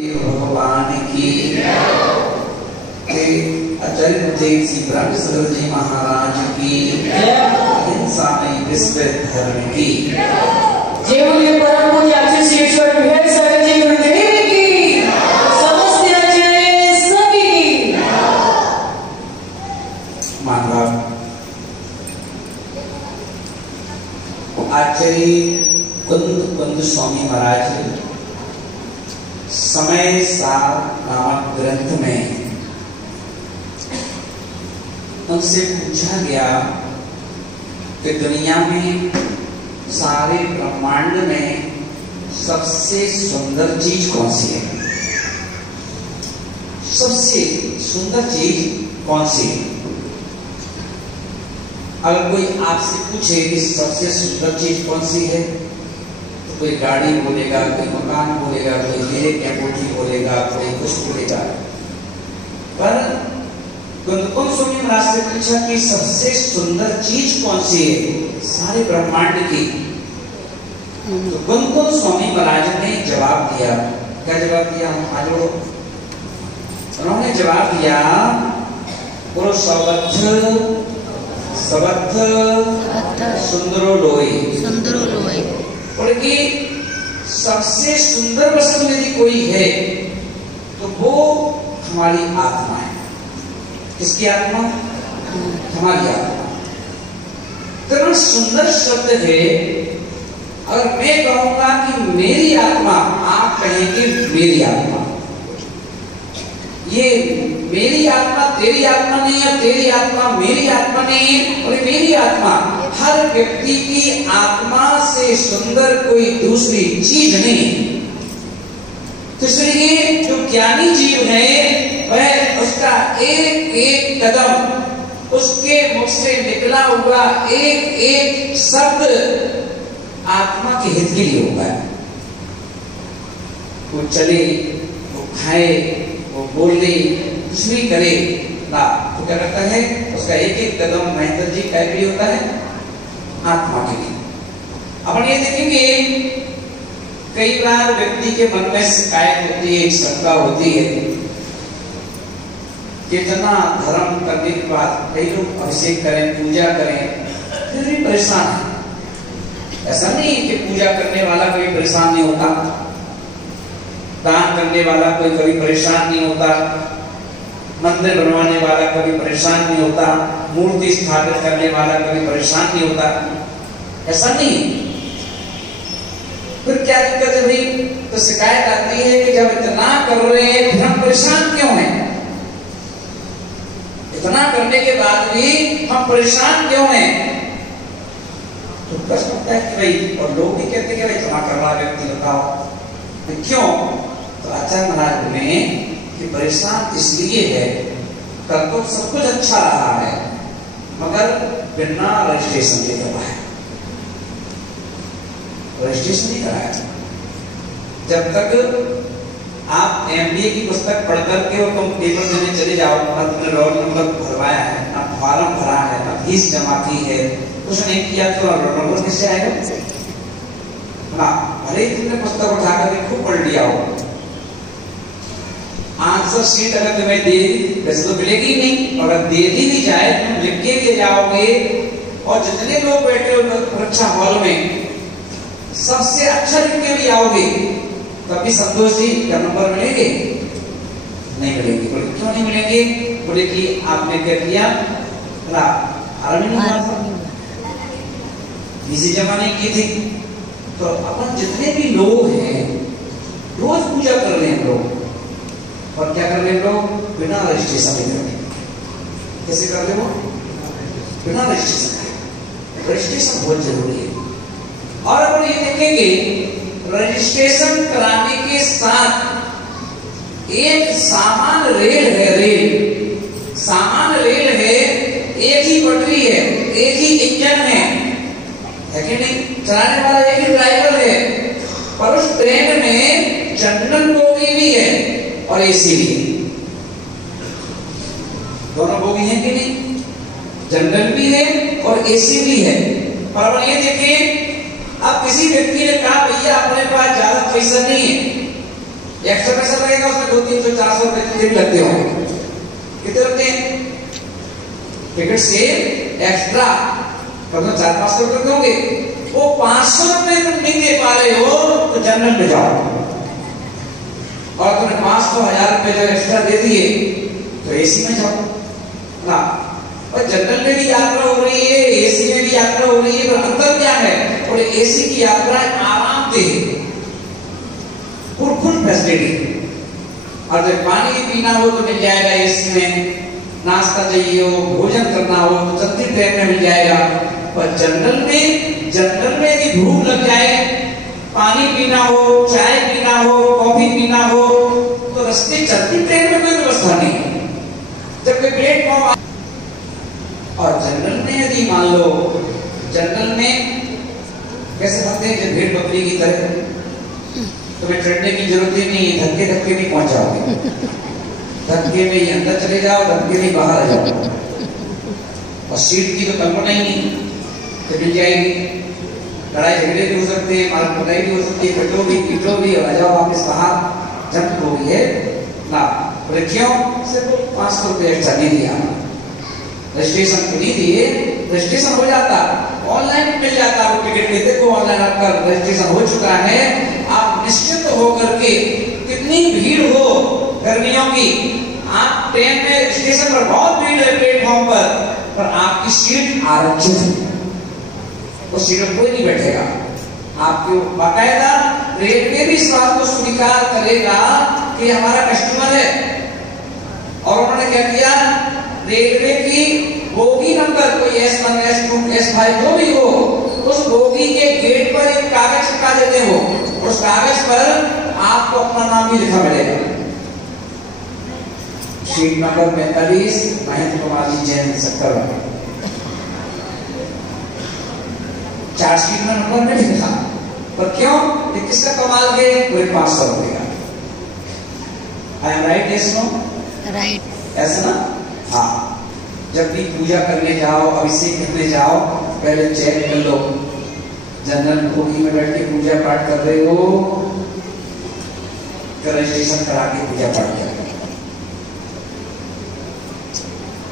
भगवान की आचार्य देव श्री ब्रह्मसर जी महाराज की अहिंसा में विस्तृत धर्म की जीवने परम पूज्य आचार्य श्री ईश्वर विहर सर जी गुरुदेव की समस्त आचार्य सभी की मानव आचार्य कुंद स्वामी महाराज समय सार नामक ग्रंथ में उनसे पूछा गया कि दुनिया में सारे ब्रह्मांड में सबसे सुंदर चीज कौन सी है? सबसे सुंदर चीज कौन सी है? अगर कोई आपसे पूछे कि सबसे सुंदर चीज कौन सी है, तो कोई गाड़ी बोलेगा, कोई मकान बोलेगा, कोई हीरे की अंगूठी बोलेगा, कोई कुछ बोलेगा। पर कुंद स्वामी महाराज से पूछा कि सबसे सुंदर चीज कौन सी है सारे ब्रह्मांड की? तो कुंद स्वामी महाराज ने जवाब दिया। क्या जवाब दिया? हाजो उन्होंने जवाब दिया, बोलो सबथ सुंदरो लोई। और कि सबसे सुंदर वस्तु यदि कोई है तो वो हमारी आत्मा है। किसकी आत्मा? हमारी आत्मा। इतना सुंदर शब्द है। अगर मैं कहूंगा कि मेरी आत्मा, आप कहेंगे मेरी आत्मा। ये मेरी आत्मा तेरी आत्मा नहीं है, तेरी आत्मा मेरी आत्मा नहीं है, और मेरी आत्मा हर व्यक्ति की आत्मा से सुंदर कोई दूसरी चीज नहीं। तो इसलिए जो ज्ञानी जीव है वह उसका एक एक कदम, उसके मुख से निकला हुआ एक एक शब्द आत्मा के हित के लिए होगा। वो चले, वो खाए, वो बोले, कुछ भी करे ना, तो क्या करता है? उसका एक एक कदम महेंद्र जी का भी होता है आत्मा के लिए। अपन ये देखेंगे कई बार व्यक्ति के मन में शिकायत होती है, शंका होती है, कितना धर्म करने के बाद कई लोग अभिषेक करें, पूजा करें, फिर भी परेशान है। ऐसा नहीं कि पूजा करने वाला कोई परेशान नहीं होता, दान करने वाला कोई कभी परेशान नहीं होता, मंदिर बनवाने वाला कभी परेशान नहीं होता, मूर्ति स्थापित करने वाला कभी परेशान नहीं होता। ऐसा नहीं। फिर क्या दिक्कत है भाई? तो शिकायत आती है कि जब इतना कर रहे हैं फिर हम परेशान क्यों हैं? इतना करने के बाद भी हम परेशान क्यों हैं? तो प्रश्न उठता है कि भाई, और लोग भी कहते हैं कि भाई इतना कर रहा व्यक्ति, बताओ तो क्यों? तो आचार्य महाराज बोले कि परेशान इसलिए है, कल तो सब कुछ अच्छा रहा है मगर बिना रजिस्ट्रेशन के करवा है। रजिस्ट्रेशन नहीं कराया। जब तक आप MBA की पुस्तक पढ़ करके और तुम पेपर देने चले जाओ, ना तुमने रोल नंबर भरवाया है, ना फॉर्म भरा है, ना फीस जमा की है, कुछ नहीं किया, तो रोल नंबर किससे आएगा? हाँ, भले ही तुमने पुस्तक उठा करके खूब पढ़ लिया हो, आंसर शीट अगर तुम्हें दे दी वैसे तो मिलेगी नहीं, और अगर दे दी भी जाए तुम लिख के ले जाओगे, और जितने लोग बैठे हो परीक्षा हॉल में सबसे अच्छा लिख के भी आओगे, कभी संतोष जी क्या नंबर मिलेंगे? नहीं मिलेंगे। बोले क्यों नहीं मिलेंगे? बोले कि आपने क्या किया, फीस जमा नहीं की थी। तो अपन जितने भी लोग हैं रोज पूजा कर रहे हैं लोग, और क्या कर रहे हैं लोग? बिना रजिस्ट्रेशन के कर रहे हैं। कैसे कर रहे हो? बिना रजिस्ट्रेशन। रजिस्ट्रेशन बहुत जरूरी है। और अपन ये देखेंगे रजिस्ट्रेशन कराने के साथ एक सामान रेल है, सामान रेल है, एक ही पटरी है, एक ही इंजन है कि नहीं? चलाने वाला एक ही ड्राइवर है, पर उस ट्रेन में जनरल बोगी भी है और AC भी है। दोनों बोगी हैं कि नहीं? जनरल भी है और AC भी है। पर अब ये देखिए, अब किसी व्यक्ति ने कहा भैया अपने पास ज्यादा पैसा नहीं है, एक्स्ट्रा पैसा लगेगा उसमें 200-300-400 रुपए जितने भी लगते होंगे। कितने लगते हैं टिकट से एक्स्ट्रा? कम से 400-500 रुपए लगते होंगे। वो 500 रुपए तुम नहीं दे पा रहे हो तो जनरल में जाओ, और तुमने 500-1000 रुपए जो एक्स्ट्रा दे दिए तो एसी में जाओ ना। और जनरल में भी यात्रा हो रही है, एसी में भी यात्रा हो रही है, पर अंतर क्या है? और एसी की यात्रा आरामदेह और फुल फैसिलिटी, और जब पानी पीना हो तो मिल जाएगा एसी में, नाश्ता चाहिए हो, भोजन करना हो तो चलती ट्रेन में मिल जाएगा। पर जनरल में यदि भूख लग जाए, पानी पीना हो, चाय पीना हो, कॉफी पीना हो तो रास्ते चलती ट्रेन में कोई व्यवस्था नहीं। जब कोई प्लेटफॉर्म, और जनरल में यदि मान लो, जनरल में कैसे बनते हैं जब भेड़ बकरी की तरह, तुम्हें चढ़ने की जरूरत ही नहीं, धक्के धक्के नहीं पहुंचाओगे, धक्के में ही अंदर चले जाओ, धक्के में बाहर आ जाओ, और सीट की तो कल्पना ही नहीं, तो मिल जाएगी। लड़ाई झगड़े भी हो सकते हैं, मार पिटाई भी हो सकती है, पिटो भी और आ जाओ वापस बाहर, जंप हो गई है ना। बोले क्यों? सिर्फ 500 रुपये एक्स्ट्रा नहीं दिया, रजिस्ट्रेशन को नहीं दिए, रजिस्ट्रेशन हो जाता, ऑनलाइन मिल जाता, वो टिकट लेते को ऑनलाइन आपका रजिस्ट्रेशन हो चुका है। आप निश्चित होकर के, कितनी भीड़ हो गर्मियों की, आप ट्रेन में स्टेशन पर बहुत भीड़ है प्लेटफॉर्म पर आपकी सीट आरक्षित है, उस सीट पर कोई नहीं बैठेगा। आपके बाकायदा रेलवे भी इस बात को स्वीकार करेगा कि हमारा कस्टमर है, और उन्होंने क्या किया, रेलवे की बोगी नंबर कोई S1, S2, S5 जो भी हो, उस बोगी के गेट पर एक कागज चिपका देते हो, उस कागज पर आपको अपना नाम भी लिखा मिलेगा। Seat number 45 Mahendra Kumar ji Jain sector में, 4 सीट में नंबर नहीं लिखा, पर क्यों? ये किसका कमाल के? कोई 500 रुपए का। I am right? Yes no? Right. ऐसा ना? हाँ। जब भी पूजा करने जाओ, अभिषेक करने जाओ, पहले चेक कर लो, जनरल बोगी में बैठ के पूजा पाठ कर रहे हो, रजिस्ट्रेशन करा के पूजा पाठ कर।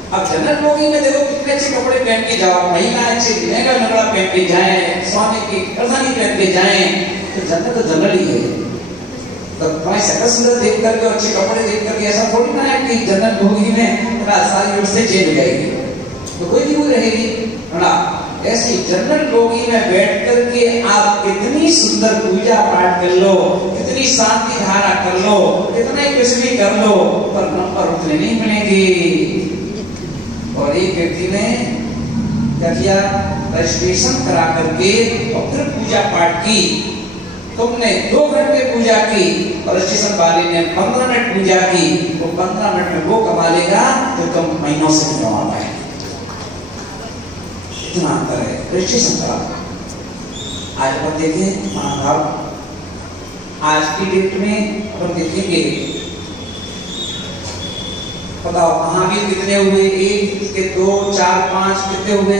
अब जनरल बोगी में देखो कितने अच्छे कपड़े पहन के जाओ, महिला अच्छे लहंगा नगड़ा पहन के जाए, स्वामी की करधानी पहन के जाए, तो जनरल तो जनरल ही है। तो तुम्हारी शकल सुंदर देख करके, अच्छे कपड़े देख करके ऐसा थोड़ी ना है कि जनरल बोगी में सारी रोड से चेंज हो जाएगी, तो कोई भी रहेगी ना। ऐसी जनरल बोगी में बैठ करके आप कितनी सुंदर पूजा पाठ कर लो, कितनी शांति धारा कर लो, कितना ही कुछ भी कर लो, पर नंबर उतने नहीं मिलेंगे। और एक व्यक्ति ने क्या किया, रजिस्ट्रेशन करा करके और फिर पूजा पाठ की। तुमने 2 घंटे पूजा की और रजिस्ट्रेशन वाले ने 15 मिनट पूजा की, तो 15 मिनट में वो कमा लेगा तो तुम महीनों से कमा पाए। इतना अंतर है रजिस्ट्रेशन करा। आज अपन देखें महाभारत, आज की डेट में अपन देखेंगे, बताओ महावीर कितने हुए? 1 के 2 4 5 कितने हुए?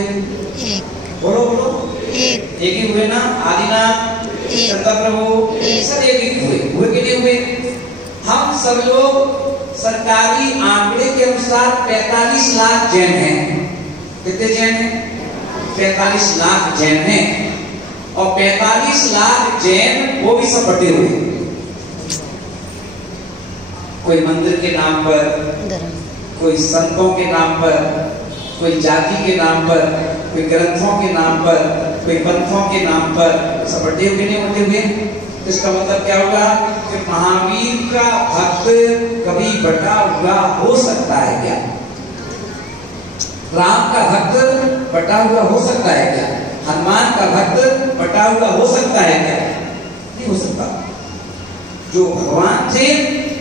1। बोलो बोलो। 1 ही हुए ना? आदिनाथ, शंकर प्रभु सब एक ही हुए कि नहीं हुए? हम सब लोग सरकारी आंकड़े के अनुसार 45 लाख जैन हैं। कितने जैन हैं? 45 लाख जैन हैं, और 45 लाख जैन वो भी सब बटे हुए, कोई मंदिर के नाम पर, कोई संतों के नाम पर, कोई जाति के नाम पर, कोई ग्रंथों के नाम पर, कोई पंथों के नाम पर, सब बटे हुए नहीं बटे हुए। इसका मतलब क्या होगा कि महावीर का भक्त कभी बटा हुआ हो सकता है क्या? राम का भक्त बटा हुआ हो सकता है क्या? हनुमान का भक्त बटा हुआ हो सकता है क्या? नहीं हो सकता। जो भगवान थे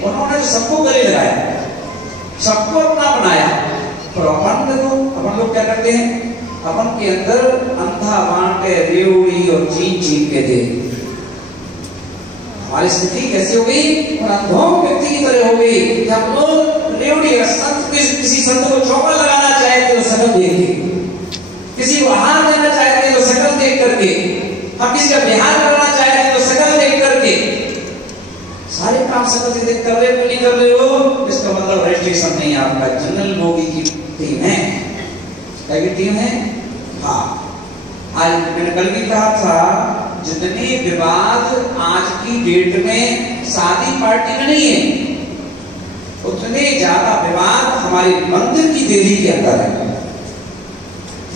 उन्होंने सबको गले लगाया, सबको अपना बनाया। और अपन लोग क्या करते हैं, अपन के अंदर अंधा बांटे रेवड़ी और चीन चीन के दे। हमारी स्थिति कैसी हो गई? और अंधों व्यक्ति की तरह हो गई कि हम लोग रेवड़ी, किसी संत को चौका लगाना चाहते तो शकल देख के, किसी को हार देना चाहते तो शकल देख करके, हम किसी का बिहार करना चाहते तो शकल देख करके, सारे काम से कर रहे हो नहीं कर रहे हो, इसका मतलब रजिस्ट्रेशन नहीं है आपका। जनरल बोगी की टीम है, क्या की टीम है? हाँ, आज मैंने कल भी कहा था, जितने विवाद आज की डेट में शादी पार्टी में नहीं है, उतने ज्यादा विवाद हमारे मंदिर की देवी के अंदर है।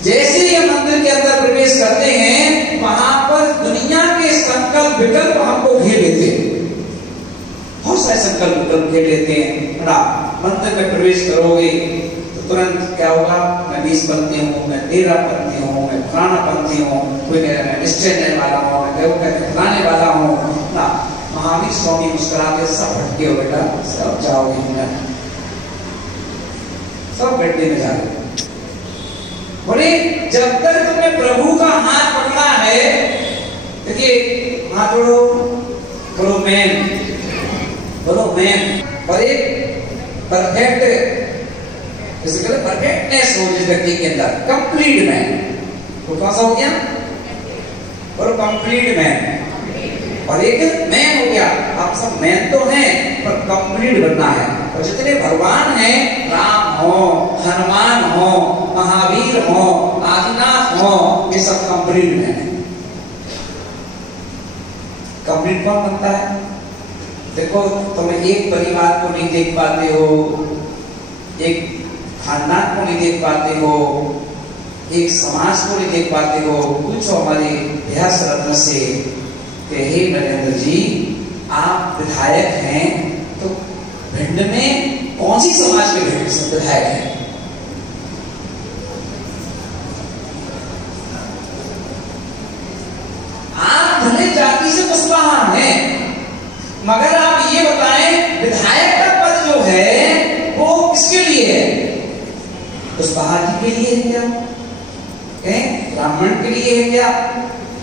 जैसे ये मंदिर के अंदर प्रवेश करते हैं, वहां पर दुनिया के संकल्प विकल्प हमको घेर लेते हैं, बहुत सारे संकल्प विकल्प घेर लेते हैं ना। मंदिर में प्रवेश करोगे तो तुरंत क्या होगा? मैं 20 पंथी हूँ, मैं 13 पंथी हूँ, मैं फलाना पंथी हूँ, कोई कह रहा है निश्चय लेने वाला हूँ, मैं फलाने वाला हूँ ना। महावीर स्वामी मुस्कुराते सब हटके हो बेटा, सब जाओगे, सब गड्ढे में जाओगे। बोले जब तक तुमने प्रभु का हाथ पकड़ा है, देखिए हाथ जोड़ो, बोलो मैन, बोलो मैन, और एक परफेक्ट परफेक्टनेस हो जिस व्यक्ति के अंदर, कंप्लीट मैन। तो कौन सा हो गया? बोलो कंप्लीट मैन। और एक मैन हो गया। आप सब मैन तो हैं, पर कंप्लीट बनना है। और जितने भगवान हैं, राम हो, हनुमान हो, महावीर हो, आदिनाथ हो, ये सब कंप्लीट मैन है। कंप्लीट कौन बनता है? देखो, तुम एक परिवार को नहीं देख पाते हो, एक खानदान को नहीं देख पाते हो, एक समाज को नहीं देख पाते हो। पूछो हमारे इतिहास रत्न से कि हे नरेंद्र जी, आप विधायक हैं, तो भिंड में कौन सी समाज के विधायक हैं? आप भले जाति से कुशवाहा हैं, मगर आप ये बताएं विधायक का पद जो है वो किसके लिए है? कुशवाहा जी के लिए है क्या? ब्राह्मण के लिए है क्या?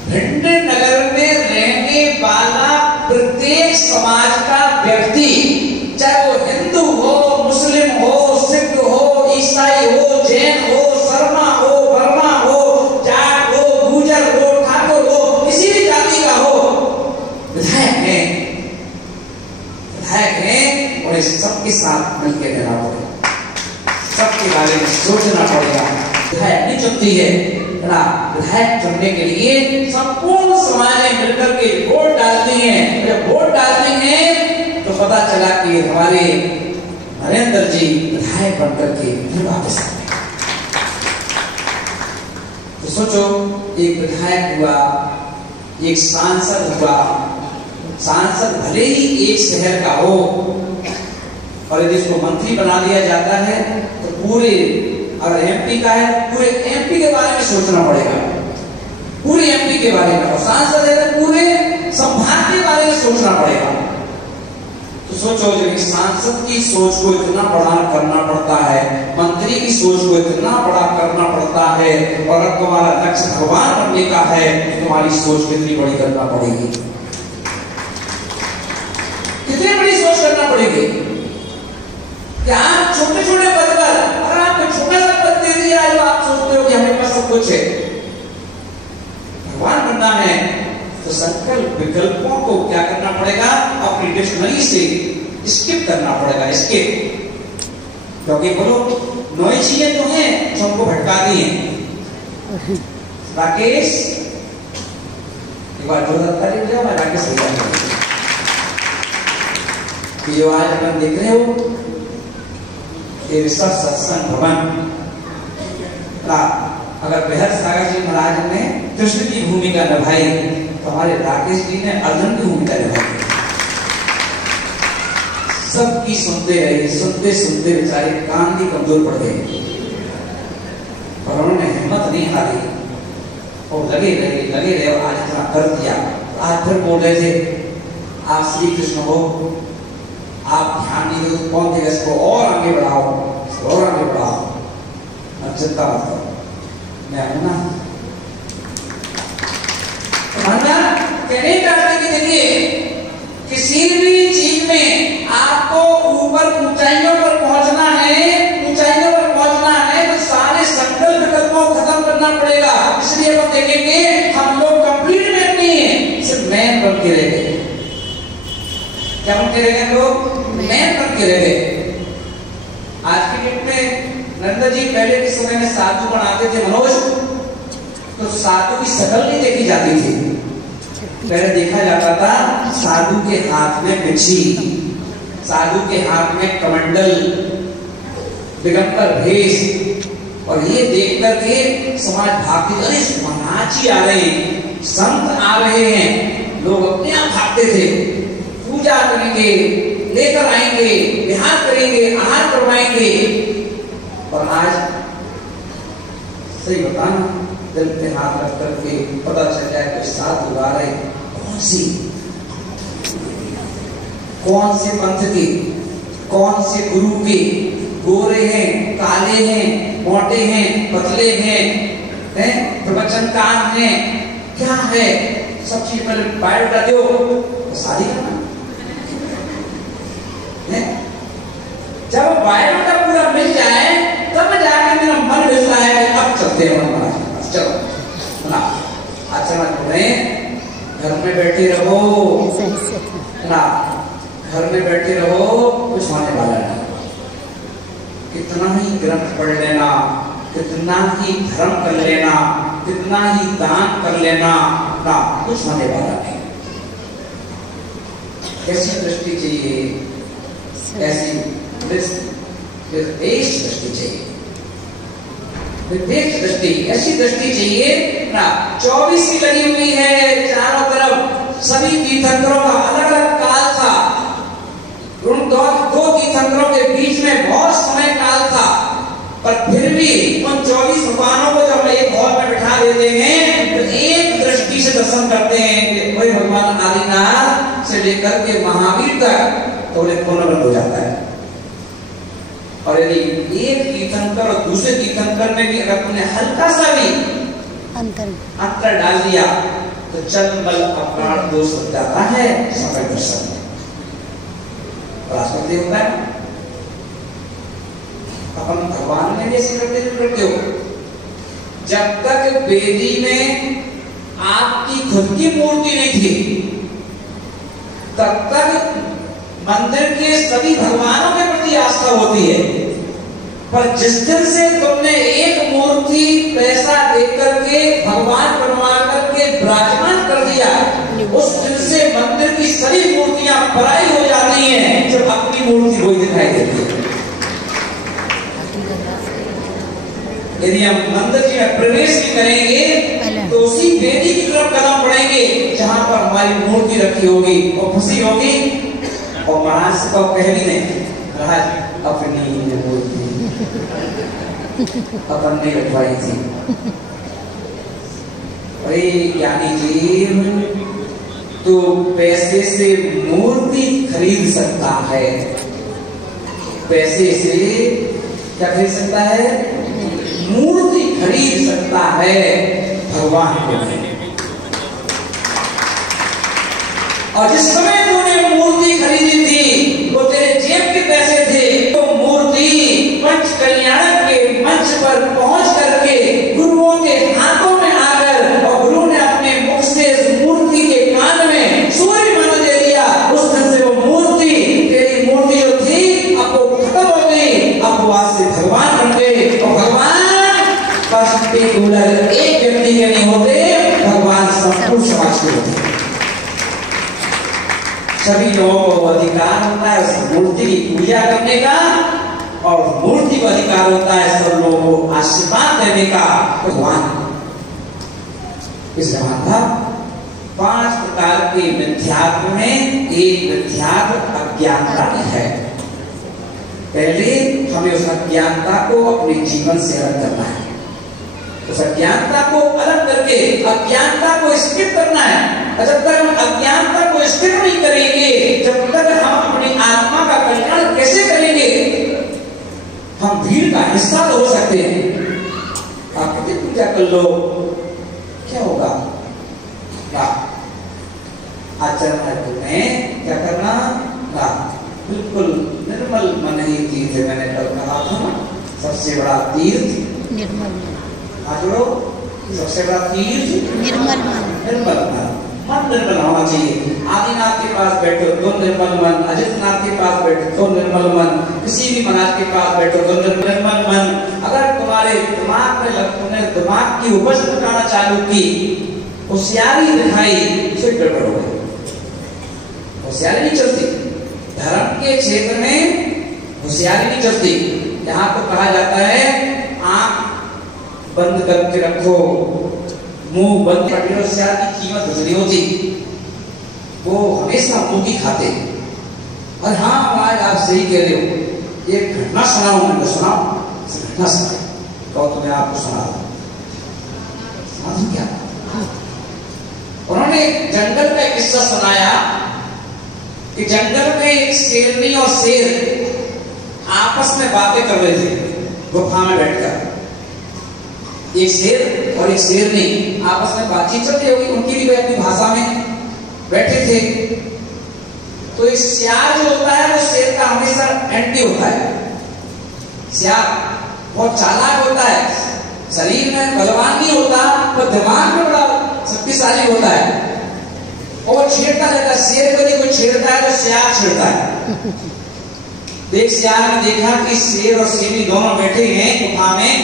भिंड नगर में रहने वाला प्रत्येक समाज का व्यक्ति, चाहे वो हिंदू हो, मुस्लिम हो, सिख हो, ईसाई हो, जैन हो, शर्मा हो, वर्मा हो, जाट हो, गुर्जर हो, ठाकुर हो, किसी भी जाति का हो, विधायक है, विधायक है। और इस सबके साथ मिलकर रहना पड़ेगा, सबके बारे में सोचना पड़ेगा। विधायक नहीं चुनती है ना, विधायक चुनने के लिए संपूर्ण समाज ने मिलकर के वोट डालती है। जब वोट डालते हैं तो पता चला कि हमारे नरेंद्र जी विधायक बनकर के फिर वापस आ गए। तो सोचो, एक विधायक हुआ, एक सांसद हुआ। सांसद भले ही एक शहर का हो, और यदि इसको मंत्री बना दिया जाता है तो पूरे, अगर एमपी का है, पूरे एमपी के बारे में सोचना पड़ेगा, पूरे एमपी के बारे में। और सांसद है तो पूरे संभाग के बारे में सोचना पड़ेगा। तो सोचो, जब सांसद की सोच को इतना बड़ा करना पड़ता है, मंत्री की सोच को इतना बड़ा करना पड़ता है, और अब तुम्हारा लक्ष्य भगवान बनने का है, तो तुम्हारी सोच कितनी बड़ी करना पड़ेगी, कितनी बड़ी सोच करना पड़ेगी। क्या आप छोटे छोटे पद पर, अगर आपको छोटा सा पद दे दिया है, आप सोचते हो कि हमें पास सब कुछ है, भगवान बनना है, तो संकल्प विकल्पों को क्या करना पड़ेगा? अपनी डिक्शनरी से स्किप करना पड़ेगा, स्किप। क्योंकि बोलो 9 चीजें तो हैं जो हमको भटकाती हैं। राकेश, एक बार जोरदार ताली बजाओ, मैं राकेश भैया। जो आज अपन देख रहे हो, ये ऋषभ सत्संग भवन, अगर बेहद सागर जी महाराज ने कृष्ण की भूमिका निभाई, तो हमारे राकेश जी ने अर्जुन की भूमिका निभाई। सबकी सुनते रहे, सुनते सुनते बेचारे कान भी कमजोर पड़ गए, और उन्होंने हिम्मत नहीं हारी, और लगे रहे, और आज इतना कर दिया। आज फिर बोल रहे थे, आप श्री कृष्ण हो, आप ध्यान नहीं दो तो कौन देगा इसको, और आगे बढ़ाओ, और आगे बढ़ाओ, मैं चिंता मत करो, मैं हूं ना। कहने का देखिए, किसी भी चीज में आपको ऊपर ऊंचाइयों पर पहुंचना है, ऊंचाइयों पर पहुंचना है, तो सारे संकल्प विकल्पों को खत्म करना पड़ेगा। इसलिए हम देखेंगे, हम लोग कंप्लीट में नहीं है, सिर्फ मैन बन के रह गए। क्या बन के रह गए लोग? के रह गए। आज की डेट में नरेंद्र जी, पहले के समय में साधु बनाते थे मनोज, तो साधु की शक्ल नहीं देखी जाती थी। पहले देखा जाता था साधु के हाथ में बिच्छी, साधु के हाथ में कमंडल, दिगंबर भेष, और ये देख करके समाज भागते, अरे महाराज जी आ रहे हैं, संत आ रहे हैं, लोग अपने आप भागते थे। पूजा करेंगे, लेकर आएंगे, विहार करेंगे, आहार करवाएंगे। और आज सही बताना, दिल पे हाथ रख करके पता चल जाए कि साथ बुला रहे, कौन से पंथ के, कौन से गुरु के, गोरे हैं, काले हैं, मोटे हैं, पतले हैं, प्रवचनकार हैं, क्या है, सब चीज पर बायोडाटा दो, शादी करना है। जब बायोडाटा पूरा मिल जाए तब जाके मेरा मन मिलता है कि अब चलते हैं महाराज, चलो ना। अच्छा ना बोले घर में बैठे रहो ना, घर में बैठे रहो, कुछ होने वाला नहीं। कितना ही ग्रंथ पढ़ लेना, कितना ही धर्म कर लेना, कितना ही दान कर लेना, ना कुछ होने वाला नहीं। कैसी दृष्टि चाहिए, ऐसी निर्देश दृष्टि चाहिए, निर्देश दृष्टि, ऐसी दृष्टि चाहिए ना। 24 की लगी हुई है चारों तरफ, सभी तीर्थंकरों का अलग अलग काल था। उन दो तीर्थंकरों के बीच में बहुत समय काल था, पर फिर भी उन 24 भगवानों को जब एक हॉल में बिठा देते हैं तो एक दृष्टि से दर्शन करते हैं कि वही भगवान आदिनाथ से लेकर के महावीर तक, तो उन्हें पूर्ण हो जाता है। और यदि एक तीर्थंकर और दूसरे तीर्थंकर में भी अगर तुमने हल्का सा भी अंतर डाल दिया तो जन्म बल अप्राण दोष हो जाता है समय दर्शन में। राष्ट्रपति होता है, अपन भगवान में ऐसे करते हो। जब तक वेदी में आपकी खुद की मूर्ति नहीं थी तब तक मंदिर के सभी भगवानों के प्रति आस्था होती है, पर जिस दिन से तुमने एक मूर्ति पैसा देकर के भगवान बनवा करके विराजमान कर दिया, उस दिन से मंदिर की सभी मूर्तियां पराई हो जाती हैं, जब अपनी मूर्ति वही दिखाई देती है। यदि हम मंदिर में प्रवेश भी करेंगे तो उसी वेदी की तरफ कदम बढ़ेंगे जहां पर हमारी मूर्ति रखी होगी और खुशी होगी। और महाराज को कह भी नहीं, महाराज अपनी मूर्ति अपन ने रखवाई थी। अरे ज्ञानी जी, तो पैसे से मूर्ति खरीद सकता है, पैसे से क्या खरीद सकता है? मूर्ति खरीद सकता है, भगवान को नहीं। और जिस समय तूने मूर्ति खरीदी थी वो तेरे जेब के पैसे थे, तो मूर्ति पंच कल्याणक के मंच पर पहुंच करके गुरुओं के हाथों में आकर और गुरु ने अपने मुख से उस मूर्ति के कान में सूर्य मंत्र दे दिया। उस दिन से वो मूर्ति, तेरी मूर्ति जो थी अब वो खत्म हो गई, अब वो आज से भगवान बन गए। और भगवान पर्टिकुलर एक व्यक्ति के नहीं होते, भगवान संपूर्ण समाज के होते। सभी लोगों को अधिकार होता है उस मूर्ति की पूजा करने का, और मूर्ति को अधिकार होता है सब लोगों को आशीर्वाद देने का। भगवान इस जमाना 5 प्रकार के मिथ्यात्व में एक मिथ्यात्व अज्ञानता है। पहले हमें उस अज्ञानता को अपने जीवन से अलग करना है, उस अज्ञानता को अलग करके अज्ञानता को स्किप करना है। जब तक हम अज्ञानता को स्किप नहीं करेंगे, जब तक हम अपनी आत्मा का कल्याण कैसे करेंगे? हम भीड़ का हिस्सा तो हो सकते हैं, आप कितनी पूजा कर लो, क्या होगा? आचरण में क्या करना? बिल्कुल निर्मल मन ही तीर्थ, मैंने कल कहा था ना, सबसे बड़ा तीर्थ निर्मल मन। सबसे बड़ा तीर्थ निर्मल मन। निर्मल मन। मन निर्मल होना चाहिए। आदिनाथ के पास बैठो तो निर्मल मन, अजितनाथ के पास बैठो तो निर्मल मन, किसी भी महाराज के पास बैठो तो निर्मल मन। अगर तुम्हारे दिमाग में तुमने दिमाग की उपज लगाना चालू की, होशियारी दिखाई, फिर गड़बड़ हो गई। होशियारी नहीं चलती धर्म के क्षेत्र में, होशियारी नहीं चलती। यहाँ तो कहा जाता है आंख बंद करके रखो, मुंह बंद करके। होशियार की कीमत कुछ नहीं होती, वो हमेशा मुंह की खाते। और हाँ आज आप सही कह रहे हो, एक घटना सुनाऊं मैं, तो सुनाओ घटना सुनाए कहो तो मैं आपको सुना क्या। उन्होंने जंगल का एक किस्सा सुनाया कि जंगल में एक शेरनी और शेर आपस में बातें कर रहे थे गुफा में बैठकर। एक शेर और एक शेरनी आपस में बातचीत चल रही होगी, उनकी भी अपनी भाषा में बैठे थे। तो एक सियार जो होता है वो शेर का हमेशा एंटी होता है। सियार बहुत चालाक होता है, शरीर में बलवान नहीं होता पर दिमाग में बड़ा शक्तिशाली होता है और छेड़ता रहता है। शेर को कोई छेड़ता है तो सियार छेड़ता है। एक सियार ने देखा कि शेर और शेरनी दोनों बैठे हैं गुफा में,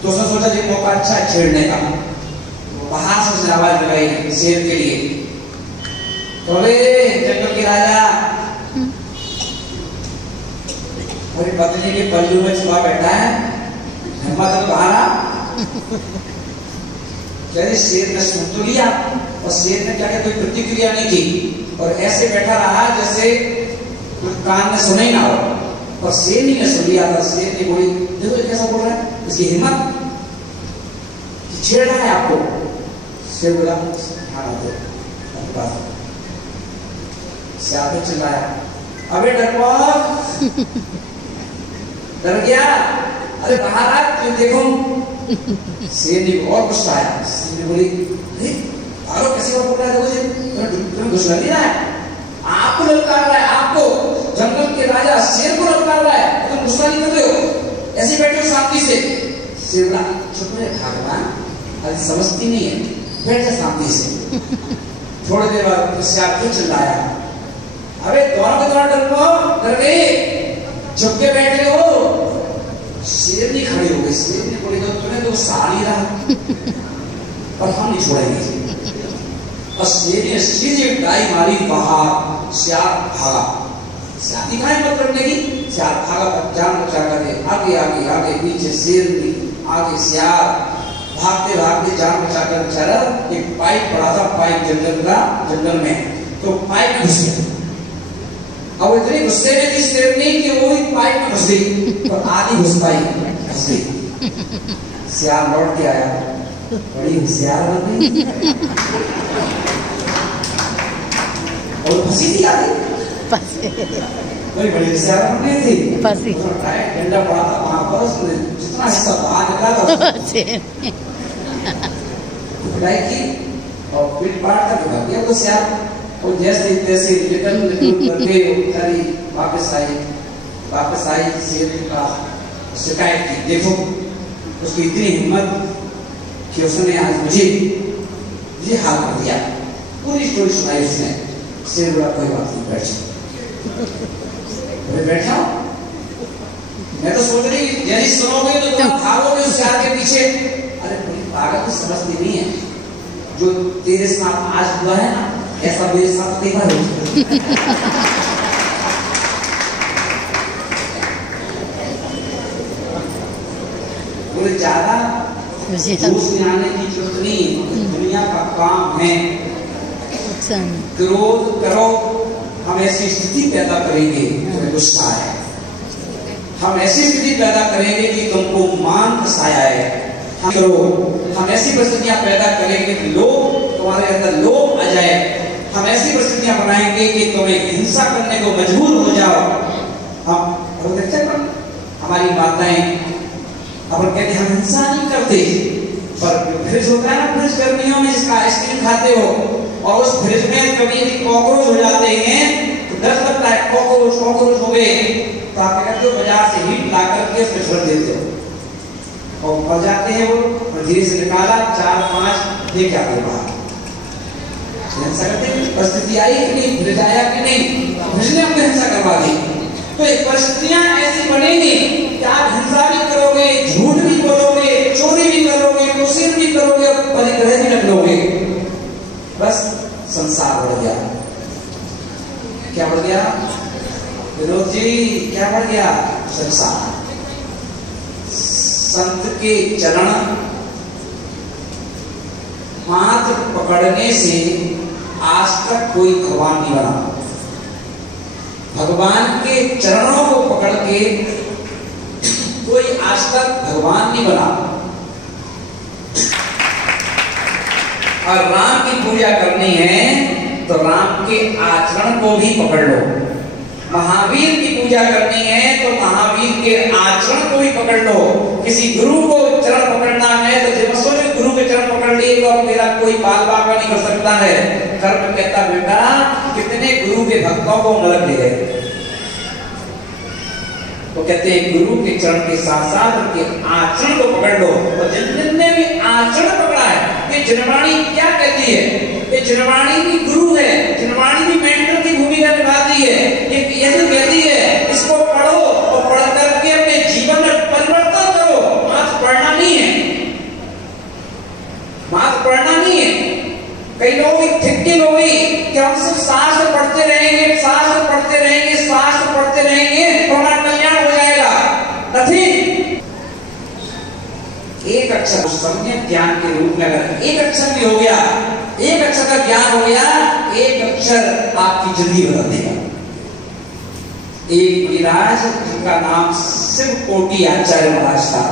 तो उसने सोचा कि मौका अच्छा है छेड़ने का। बाहर से उसने आवाज लगाई शेर के लिए, तो जंगल के राजा मेरी पत्नी के पल्लू में छुपा बैठा है, हिम्मत तो बाहर आ। शेर ने सुन तो लिया और शेर ने क्या कोई प्रतिक्रिया नहीं की और ऐसे बैठा रहा जैसे कान में सुना ही ना हो। और शेरनी ने सुन लिया था। शेर ने बोली देखो कैसा बोल रहा है, इसकी हिम्मत छेड़ रहा है आपको। शेर बोला हाँ चिल्लाया अबे डरपोक, डर गया, अरे बाहर आ क्यों देखो। शेर ने और गुस्सा आया। शेर ने बोली भागो, कैसे बोल रहा है, तुम्हें गुस्सा नहीं रहा है, आपको ललकार रहा है, आपको जंगल के राजा शेर को ललकार रहा है, तुम गुस्सा नहीं करते हो, ऐसे बैठे हो शांति से। शेर बोला चुप रहे भगवान, अरे समझती नहीं है, बैठ जा शांति से। थोड़ी देर बाद सियार फिर चिल्लाया अबे दोनों के दोनों डर गए, चुप के बैठ रहे हो। शेर नहीं खड़ी हो गई। शेर ने बोली तुम्हें तो सहा नहीं रहा पर हम नहीं छोड़ेंगे। और शेर ने सीधे डाई मारी बाहर, सियार भागा। सियार दिखाई मत करने की, सियार भागा, जान बचा कर आगे आगे आगे, पीछे शेर आगे सियार, भागते भागते जान बचा कर बेचारा एक पाइप पड़ा था, पाइप जंगल में, तो पाइप घुस गया। अब इतनी गुस्से में थी शेरनी कि वो भी पाइप में घुस गई और आधी घुस गई। सियार लौट के आया, बड़ी होशियार बन गई और फंसी थी आधी, बड़ी होशियार बन गई थी। डंडा पड़ा था वहां पर, उसने जितना हिस्सा बाहर निकाला पिटाई की और पीठ पाट कर दिखा दिया होशियार। और जैसे तैसे निकल करके उतारी वापस आई शेर के पास शिकायत की। देखो उसकी इतनी हिम्मत कि उसने आज मुझे ये हाल कर दिया। पूरी स्टोरी सुनाई उसने। शेर बोला कोई बात नहीं, बैठा मैं तो सोच रही यदि सुनोगे तो तुम भागोगे उस शेर के पीछे। अरे पागल तो समझती नहीं है, जो तेरे साथ आज हुआ है ना ऐसा मेरे साथ कई बार बोले ज्यादा घूस में आने की जरूरत नहीं, दुनिया का काम है। क्रोध करो, हम ऐसी स्थिति पैदा करेंगे तुम्हें गुस्सा है, हम ऐसी स्थिति पैदा करेंगे कि तुमको मान फसाया है, हम ऐसी परिस्थितियां पैदा करेंगे कि लोग तुम्हारे अंदर लोभ आ जाए, हम ऐसी परिस्थितियां बनाएंगे कि तुम्हें हिंसा करने को मजबूर हो जाओ। हम देखते हैं हमारी माताएं अपन कहते हम हिंसा नहीं करते, पर फ्रिज होता है ना, फ्रिज गर्मियों में जिसका आइसक्रीम खाते हो और उस फ्रिज में कभी भी कॉकरोच हो जाते हैं तो डर लगता है कॉकरोच हो गए, तो आप क्या करते हो बाजार से हीट ला करके उसमें छोड़ देते हो और मर जाते हैं वो, और धीरे से निकाला 4-5 लेके आते बाहर। हिंसा करते, परिस्थिति आई कि नहीं, भिड़ जाया कि नहीं, उसने अपने हिंसा करवा दी। तो परिस्थितियां ऐसी बनेगी कि आप हिंसा भी करोगे, झूठ भी बोलोगे, चोरी भी करोगे, कुशीर भी करोगे, परिग्रह भी रख लोगे, बस संसार बढ़ गया। क्या बढ़ गया विनोद जी, क्या बढ़ गया? संसार। संत के चरण मात्र पकड़ने से आज तक कोई भगवान नहीं बना। भगवान के चरणों को पकड़ के कोई आज तक भगवान नहीं बना। और राम की पूजा करनी है तो राम के आचरण को भी पकड़ लो। महावीर की पूजा करनी है तो महावीर के आचरण को भी पकड़ लो। किसी गुरु को चरण पकड़ना है तो जब सोचो गुरु के चरण पकड़ लिए तो मेरा कोई बाल बाका नहीं कर सकता है। कर्म कहता बेटा कितने गुरु के भक्तों को नरक ले गए। तो कहते हैं गुरु के चरण के साथ साथ उनके आचरण को पकड़ लो। और जिनने भी आचरण पकड़ा है, ये जिनवाणी क्या कहती है? ये जिनवाणी भी गुरु है, जिनवाणी भी मेंटर की भूमिका निभाती है। ये कहती है इसको पढ़ो और पढ़ करके अपने जीवन में परिवर्तन करो। मात्र पढ़ना नहीं है, मात्र पढ़ना नहीं है। कई लोग थिंकिंग हो गई कि हम सिर्फ शास्त्र पढ़ते रहेंगे, शास्त्र पढ़ते रहेंगे, शास्त्र पढ़ते रहेंगे तो हमारा कल्याण हो जाएगा। नहीं, एक अक्षर सम्यक ज्ञान के रूप में अगर एक अक्षर भी हो गया, एक अक्षर का ज्ञान हो गया, एक अक्षर आपकी जिंदगी बदल देगा। एक मुनिराज जिनका नाम शिव कोटि आचार्य महाराज था,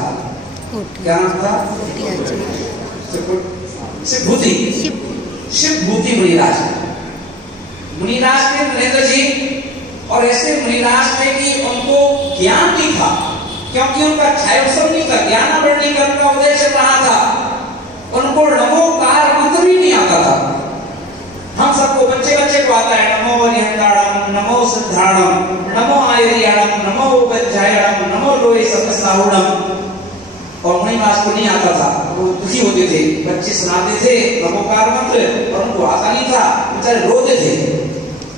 क्या नाम था? शिवभूति, शिवभूति मुनिराज। मुनिराज थे नरेंद्र जी, और ऐसे मुनिराज थे कि उनको ज्ञान नहीं था, क्योंकि उनका क्षयोत्सव नहीं था, ज्ञानावरणी का उनका उद्देश्य रहा था। उनको नमोकार मंत्र भी नहीं आता था। हम सबको बच्चे बच्चे को आता है, नमो वरिहंताणम, नमो सिद्धाणम, नमो आयरियाणम, नमो उपध्यायणम, नमो लोहे सप्तसाहुणम। और मुनिराज को नहीं आता था, वो दुखी होते थे। बच्चे सुनाते थे नमोकार मंत्र और उनको आता नहीं था, बेचारे रोते थे,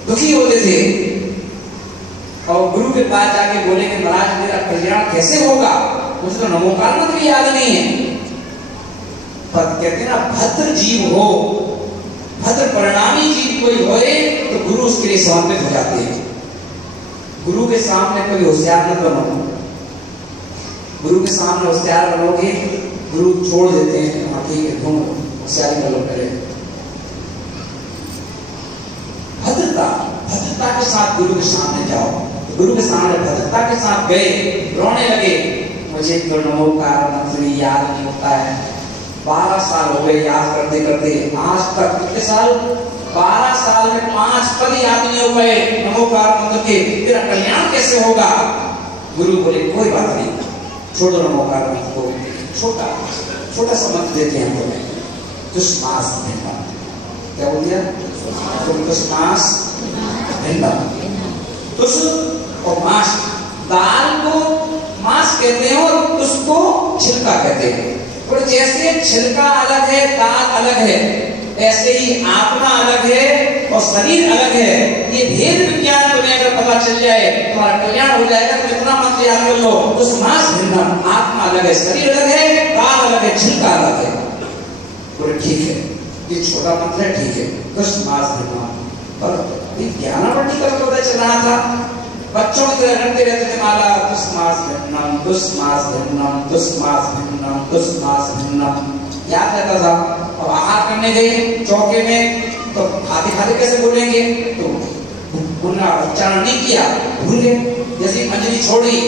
दुखी होते थे। और गुरु के पास जाके बोले कि महाराज मेरा कल्याण कैसे होगा, मुझे तो नमोकार मंत्र भी याद नहीं है। पर कहते ना भद्र जीव हो, भद्र परिणामी जीव कोई होए तो गुरु उसके लिए समर्पित हो जाते हैं। गुरु के सामने कोई होशियार न बनो। गुरु के सामने होशियार बनोगे, गुरु छोड़ देते हैं, ठीक है तुम होशियारी कर लो पहले। भद्रता, भद्रता के साथ गुरु के सामने जाओ। गुरु के सामने भद्रता के साथ गए, रोने लगे, मुझे तो नमोकार मंत्र याद नहीं होता है। 12 साल हो गए याद करते करते, आज तक कितने साल? 12 साल में 5 पद याद नहीं हो गए नमोकार मंत्र के। तेरा कल्याण कैसे होगा? गुरु बोले कोई बात नहीं, छोड़ो नमोकार मंत्र को, छोटा छोटा सा मंत्र देते हैं हमको, तुष्मास भिन्नम। क्या बोल दिया? तुष्मास भिन्नम। तुष और मास, दाल को मास कहते हैं और उसको छिलका कहते हैं। और जैसे छिलका अलग है, दाल अलग है, ऐसे ही आत्मा अलग है और शरीर अलग है। ये भेद विज्ञान तुम्हें अगर पता चल जाए तुम्हारा कल्याण हो जाएगा। तो इतना मंत्र याद कर लो, उस मास भिन्नम, आत्मा अलग है, शरीर अलग है, दाल अलग है, छिलका अलग है। बोले ठीक है, ये छोटा मंत्र है, ठीक है, उस मास भिन्नम। पर ज्ञानावरणी का पता चल रहा था, बच्चों की तरह रटते रहते थे माला, तुष्मास भिन्नम, तुष्मास भिन्नम, तुष्मास भिन्नम, तुष्मास भिन्नम, याद रहता था। और आहार करने गए चौके में तो खाते खाते कैसे बोलेंगे, तो उनका उच्चारण नहीं किया, भूल गए। जैसे अंजलि छोड़ी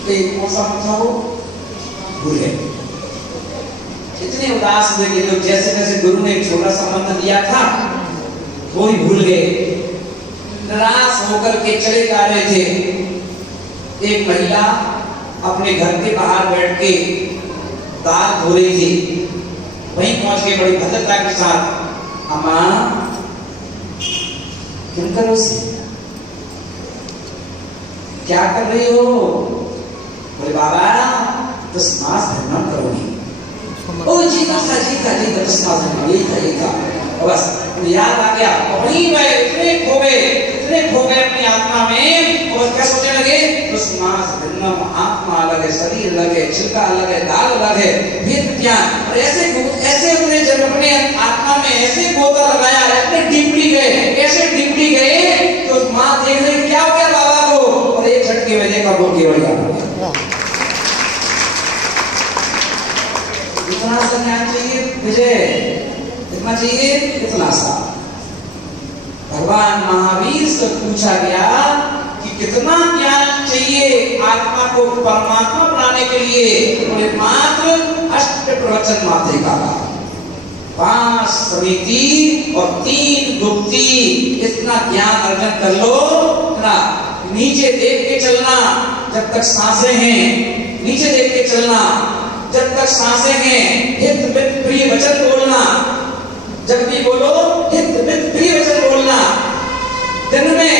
तो कौन सा मंत्र हो, भूल गए। इतने उदास हुए कि लोग जैसे जैसे गुरु ने एक छोटा सा मंत्र दिया था वो ही भूल गए, निराश होकर के चले जा रहे थे। एक महिला अपने घर के बाहर बैठ के दाल धो रही थी, वहीं पहुंच के बड़ी भद्रता के साथ, अम्मा क्यों करो सी, क्या कर रही हो? बोले बाबा तो स्मास भिन्नम करोगी। ओ जी था, जी था, जी था, स्मास भिन्नम, यही था, यही था। बस याद आ गया, वहीं गए, इतने खो गए अपनी आत्मा में, और क्या सोचने लगे, तो मांस भिन्नम, आत्मा अलग है, शरीर अलग है, छिलका अलग है, दाल अलग है, भेद ज्ञान। और ऐसे उन्हें जब अपने आत्मा में ऐसे गोता लगाया, ऐसे डिपटी गए, तो माँ देख रही क्या हो गया बाबा को, और एक झटके में देखा वो केवल गया। इतना सा ज्ञान चाहिए विजय, इतना चाहिए, इतना सा। भगवान महावीर से पूछा गया कि कितना ज्ञान चाहिए आत्मा को परमात्मा बनाने के लिए, उन्हें मात्र अष्ट प्रवचन मात्रिका का, 5 समिति और 3 गुप्ती, इतना ज्ञान अर्जन कर लो ना। नीचे देख के चलना जब तक सांसें हैं, नीचे देख के चलना जब तक सांसें हैं, हित मित प्रिय वचन बोलना, जब भी बोलो हित मित प्रिय वचन बोलना, दिन में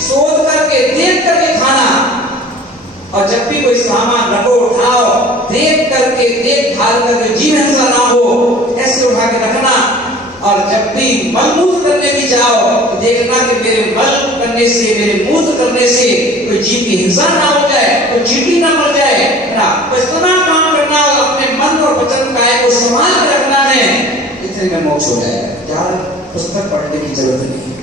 सोच करके देख करके खाना, और जब भी कोई सामान रखो उठाओ देख करके, देख भाल करके, जीव हिंसा ना हो ऐसे उठा के रखना। और जब भी मलमूत्र करने भी जाओ तो देखना कि मेरे मल करने से, मेरे मूत्र करने से कोई जीव की हिंसा ना हो जाए, कोई चींटी ना मर जाए ना। तो इतना काम करना, अपने मन और वचन काय को संभाल के रखना है, इतने में मोक्ष हो जाए। ज्यादा पुस्तक पढ़ने की जरूरत नहीं,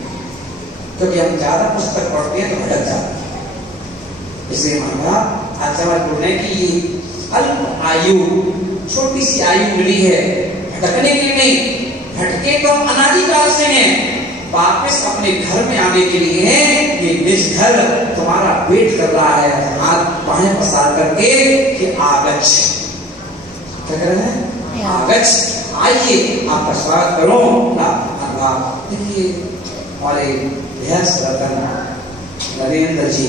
क्योंकि हम ज्यादा पुस्तक पढ़ते हैं तो भटक जाते हैं। इसलिए माना आचार्य बोलने की अल्प आयु, छोटी सी आयु मिली है, भटकने के लिए नहीं। भटके तो अनादिकाल से हैं, वापस अपने घर में आने के लिए है। ये निज घर तुम्हारा वेट कर रहा है, हाथ बाहें पसार करके कि आगच्छ, क्या कह रहे हैं, आगच्छ, आइए आपका स्वागत करो ना। देखिए हमारे नरेंद्र जी